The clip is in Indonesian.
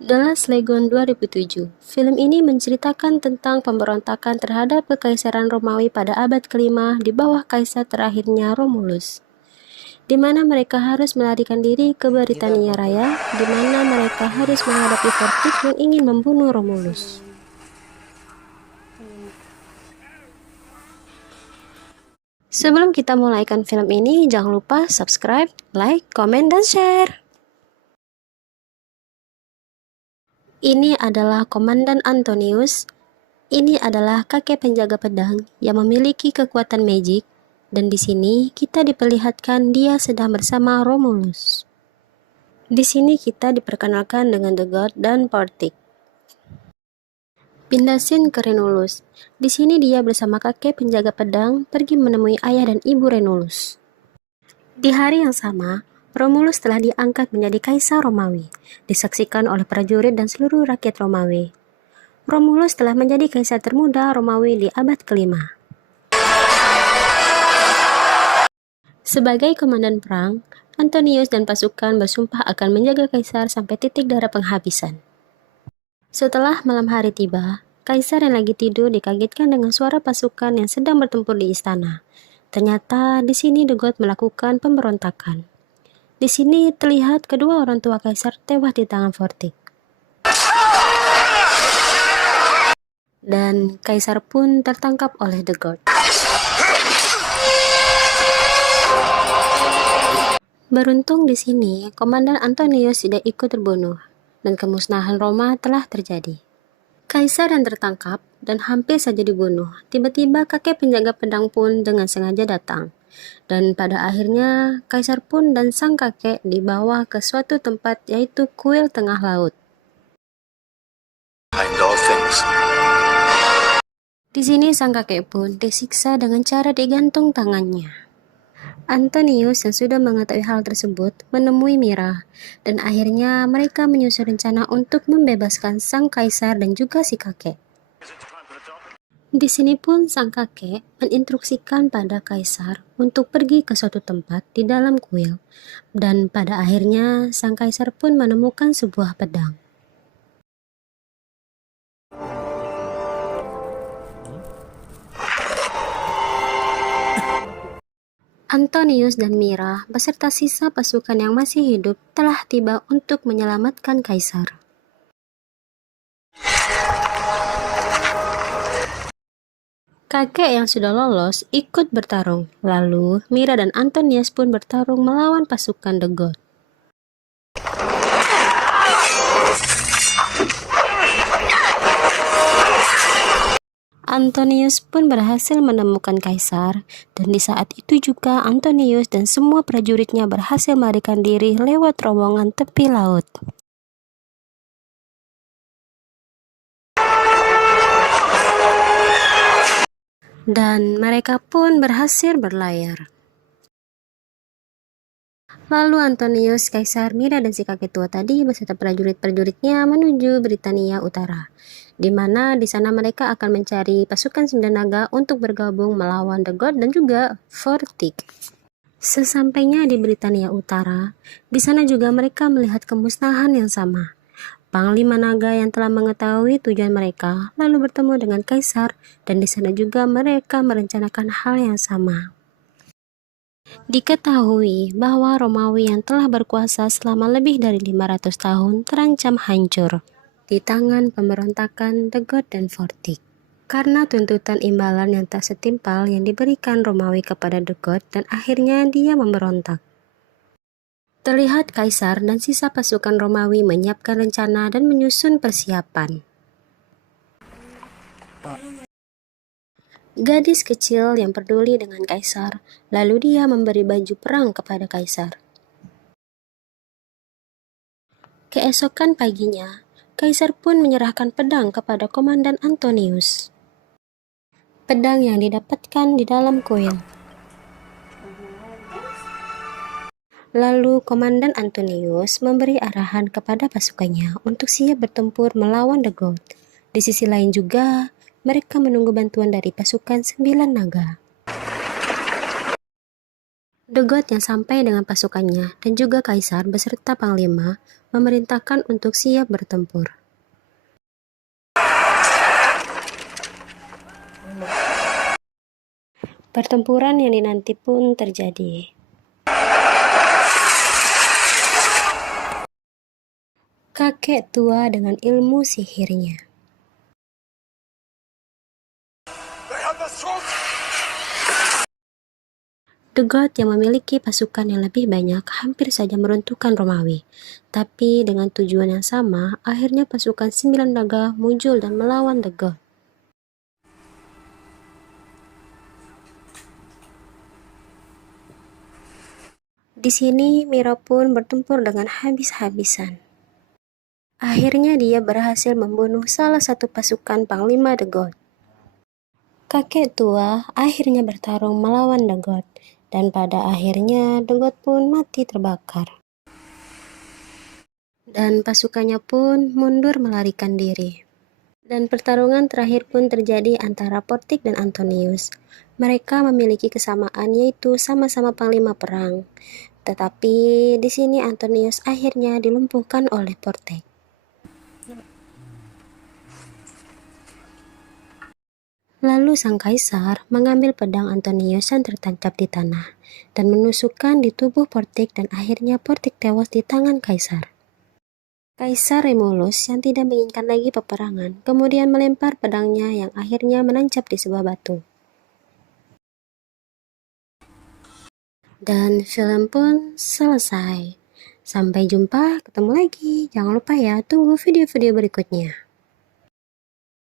The Last Legion 2007. Film ini menceritakan tentang pemberontakan terhadap Kekaisaran Romawi pada abad kelima di bawah kaisar terakhirnya Romulus, di mana mereka harus melarikan diri ke Britania Raya, di mana mereka harus menghadapi Fortix yang ingin membunuh Romulus. Sebelum kita mulaikan film ini, jangan lupa subscribe, like, komen, dan share. Ini adalah Komandan Antonius. Ini adalah kakek penjaga pedang yang memiliki kekuatan magic, dan di sini kita diperlihatkan dia sedang bersama Romulus. Di sini kita diperkenalkan dengan The God dan Fortix. Pindah scene ke Renulus. Di sini dia bersama kakek penjaga pedang pergi menemui ayah dan ibu Renulus. Di hari yang sama, Romulus telah diangkat menjadi kaisar Romawi, disaksikan oleh prajurit dan seluruh rakyat Romawi. Romulus telah menjadi kaisar termuda Romawi di abad kelima. Sebagai komandan perang, Antonius dan pasukan bersumpah akan menjaga kaisar sampai titik darah penghabisan. Setelah malam hari tiba, kaisar yang lagi tidur dikagetkan dengan suara pasukan yang sedang bertempur di istana. Ternyata di sini The God melakukan pemberontakan. Di sini terlihat kedua orang tua kaisar tewas di tangan Fortix. Dan kaisar pun tertangkap oleh The God. Beruntung di sini, Komandan Antonius tidak ikut terbunuh, dan kemusnahan Roma telah terjadi. Kaisar yang tertangkap dan hampir saja dibunuh, tiba-tiba kakek penjaga pedang pun dengan sengaja datang. Dan pada akhirnya, kaisar pun dan sang kakek dibawa ke suatu tempat yaitu kuil tengah laut. Di sini sang kakek pun disiksa dengan cara digantung tangannya. Antonius yang sudah mengetahui hal tersebut menemui Mira, dan akhirnya mereka menyusun rencana untuk membebaskan sang kaisar dan juga si kakek. Di sini pun sang kakek menginstruksikan pada kaisar untuk pergi ke suatu tempat di dalam kuil, dan pada akhirnya sang kaisar pun menemukan sebuah pedang. Antonius dan Mira beserta sisa pasukan yang masih hidup telah tiba untuk menyelamatkan kaisar. Kakek yang sudah lolos ikut bertarung, lalu Mira dan Antonius pun bertarung melawan pasukan The God. Antonius pun berhasil menemukan kaisar, dan di saat itu juga Antonius dan semua prajuritnya berhasil melarikan diri lewat terowongan tepi laut. Dan mereka pun berhasil berlayar. Lalu Antonius, kaisar, Mira, dan si kakek tua tadi beserta prajurit-prajuritnya menuju Britania Utara, di mana di sana mereka akan mencari pasukan 9 naga untuk bergabung melawan The God dan juga Fortix. Sesampainya di Britania Utara, di sana juga mereka melihat kemusnahan yang sama. Panglima naga yang telah mengetahui tujuan mereka lalu bertemu dengan kaisar, dan di sana juga mereka merencanakan hal yang sama. Diketahui bahwa Romawi yang telah berkuasa selama lebih dari 500 tahun terancam hancur di tangan pemberontakan The God dan Fortix, karena tuntutan imbalan yang tak setimpal yang diberikan Romawi kepada The God, dan akhirnya dia memberontak. Terlihat kaisar dan sisa pasukan Romawi menyiapkan rencana dan menyusun persiapan. Gadis kecil yang peduli dengan kaisar, lalu dia memberi baju perang kepada kaisar. Keesokan paginya, kaisar pun menyerahkan pedang kepada Komandan Antonius. Pedang yang didapatkan di dalam kuil. Lalu Komandan Antonius memberi arahan kepada pasukannya untuk siap bertempur melawan The God. Di sisi lain juga, mereka menunggu bantuan dari pasukan 9 naga. The God yang sampai dengan pasukannya dan juga kaisar beserta panglima memerintahkan untuk siap bertempur. Pertempuran yang dinanti pun terjadi. Kakek tua dengan ilmu sihirnya. The God yang memiliki pasukan yang lebih banyak hampir saja meruntuhkan Romawi. Tapi dengan tujuan yang sama, akhirnya pasukan 9 naga muncul dan melawan The God. Di sini Miro pun bertempur dengan habis-habisan. Akhirnya dia berhasil membunuh salah satu pasukan Panglima The God. Kakek tua akhirnya bertarung melawan The God, dan pada akhirnya The God pun mati terbakar. Dan pasukannya pun mundur melarikan diri. Dan pertarungan terakhir pun terjadi antara Portik dan Antonius. Mereka memiliki kesamaan, yaitu sama-sama panglima perang. Tetapi di sini Antonius akhirnya dilumpuhkan oleh Portik. Lalu sang kaisar mengambil pedang Antonius yang tertancap di tanah dan menusukkan di tubuh Portik, dan akhirnya Portik tewas di tangan kaisar. Kaisar Remulus yang tidak menginginkan lagi peperangan kemudian melempar pedangnya yang akhirnya menancap di sebuah batu. Dan film pun selesai. Sampai jumpa, ketemu lagi. Jangan lupa ya, tunggu video-video berikutnya.